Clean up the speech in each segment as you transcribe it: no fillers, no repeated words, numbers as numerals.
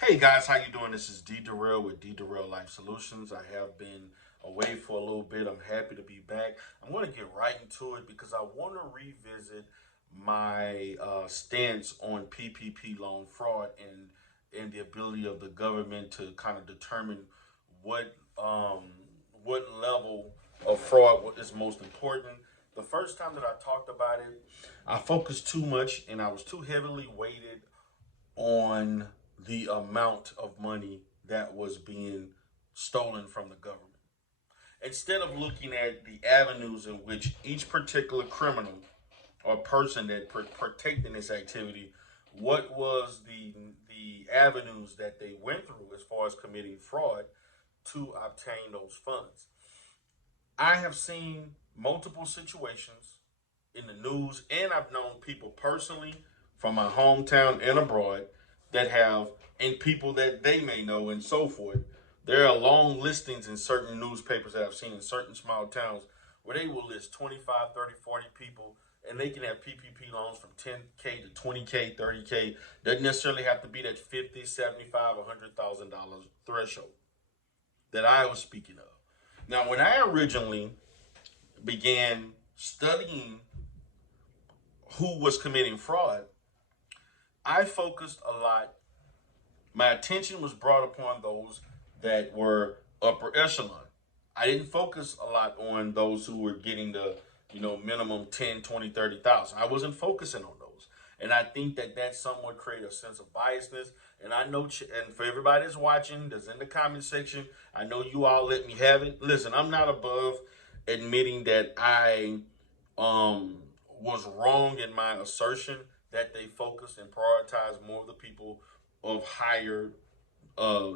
Hey guys, how you doing? This is D Darrell with D Darrell Life Solutions. I have been away for a little bit. I'm happy to be back. I'm going to get right into it because I want to revisit my stance on PPP loan fraud and the ability of the government to kind of determine what um, what level of fraud is most important. The first time that I talked about it, I focused too much and I was too heavily weighted on the amount of money that was being stolen from the government. Instead of looking at the avenues in which each particular criminal or person that partaked in this activity, what was the avenues that they went through as far as committing fraud to obtain those funds. I have seen multiple situations in the news, and I've known people personally from my hometown and abroad that have, and people that they may know, and so forth. There are long listings in certain newspapers that I've seen in certain small towns where they will list 25, 30, 40 people, and they can have PPP loans from 10K to 20K, 30K. Doesn't necessarily have to be that 50, 75, $100,000 threshold that I was speaking of. Now, when I originally began studying who was committing fraud, I focused a lot. My attention was brought upon those that were upper echelon. I didn't focus a lot on those who were getting the, minimum 10, 20, 30,000. I wasn't focusing on those. And I think that that somewhat created a sense of biasness. And I know, and for everybody that's watching, that's in the comment section, I know you all let me have it. Listen, I'm not above admitting that I um, was wrong in my assertion that they focused and prioritized more of the people of higher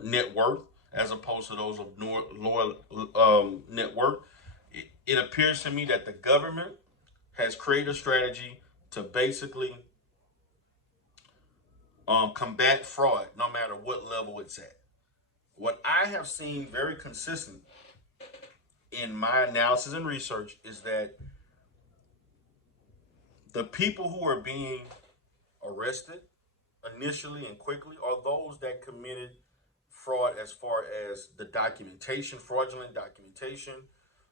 net worth as opposed to those of lower net worth. It appears to me that the government has created a strategy to basically combat fraud no matter what level it's at. What I have seen very consistent in my analysis and research is that the people who are being arrested initially and quickly are those that committed fraud as far as the documentation, fraudulent documentation,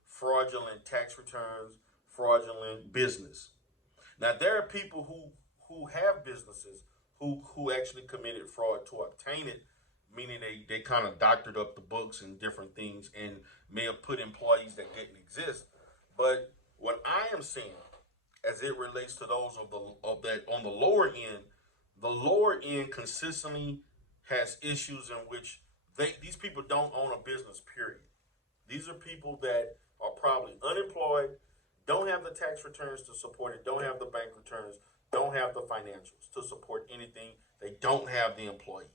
fraudulent tax returns, fraudulent business. Now there are people who have businesses who actually committed fraud to obtain it, meaning they kind of doctored up the books and different things and may have put employees that didn't exist. But what I am seeing as it relates to those of that on the lower end consistently has issues in which these people don't own a business, period. These are people that are probably unemployed, don't have the tax returns to support it, don't have the bank returns, don't have the financials to support anything. They don't have the employees.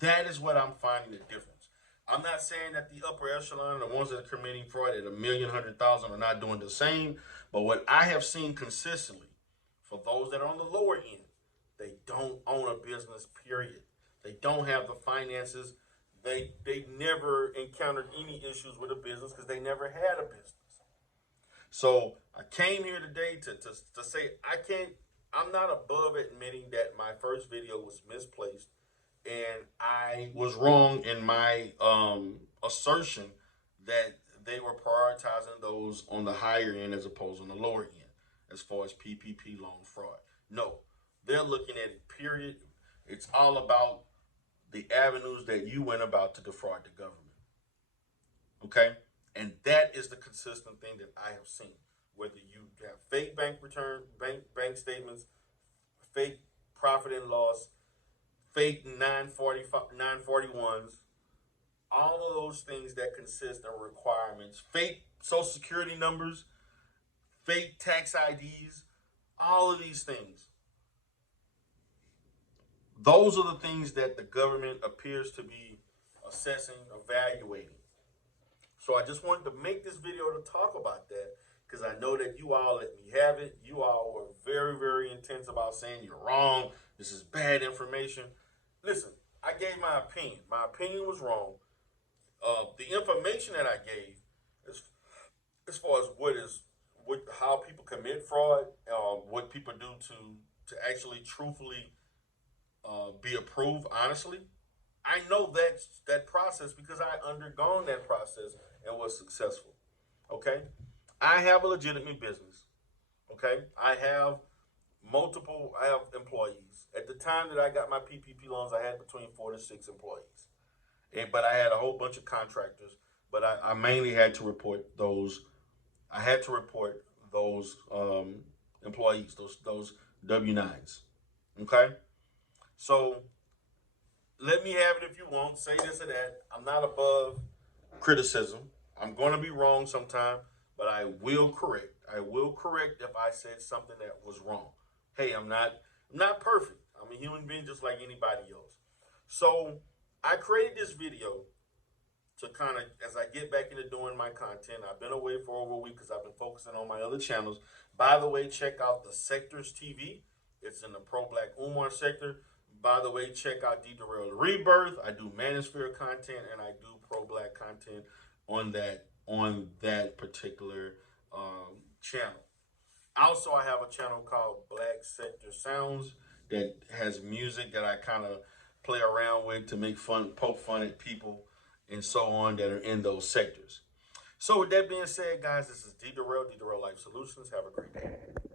That is what I'm finding the difference. I'm not saying that the upper echelon, the ones that are committing fraud at a million, 100,000, are not doing the same. But what I have seen consistently for those that are on the lower end, they don't own a business, period. They don't have the finances. They've never encountered any issues with a business because they never had a business. So I came here today to say I'm not above admitting that my first video was misplaced and I was wrong in my assertion that they were prioritizing those on the higher end as opposed on the lower end as far as PPP loan fraud. No, they're looking at it, period. It's all about the avenues that you went about to defraud the government. Okay? And that is the consistent thing that I have seen. Whether you have fake bank return, bank statements, fake profit and loss, fake 941s, all of those things that consist of requirements, fake social security numbers, fake tax IDs, all of these things. Those are the things that the government appears to be assessing, evaluating. So I just wanted to make this video to talk about that because I know that you all let me have it. You all were very, very intense about saying you're wrong. This is bad information. Listen, I gave my opinion. My opinion was wrong. The information that I gave, as far as how people commit fraud, what people do to actually truthfully be approved. Honestly, I know that process because I undergone that process and was successful. Okay, I have a legitimate business. Okay, I have employees. At the time that I got my PPP loans, I had between 4 to 6 employees, but I had a whole bunch of contractors. But I mainly had to report those. I had to report those employees, those W-9s. Okay, so let me have it if you want. Say this or that. I'm not above criticism. I'm going to be wrong sometime, but I will correct. I will correct if I said something that was wrong. Hey, I'm not perfect. I'm a human being just like anybody else. So I created this video to kind of, as I get back into doing my content. I've been away for over a week because I've been focusing on my other channels. By the way, check out the Sectors TV. It's in the pro Black Umar sector. By the way, check out D Darrell Rebirth. I do manosphere content and I do pro Black content on that particular channel. Also, I have a channel called Black Sector Sounds that has music that I kind of play around with to make fun, poke fun at people and so on that are in those sectors. So, with that being said, guys, this is D Darrell Life Solutions. Have a great day.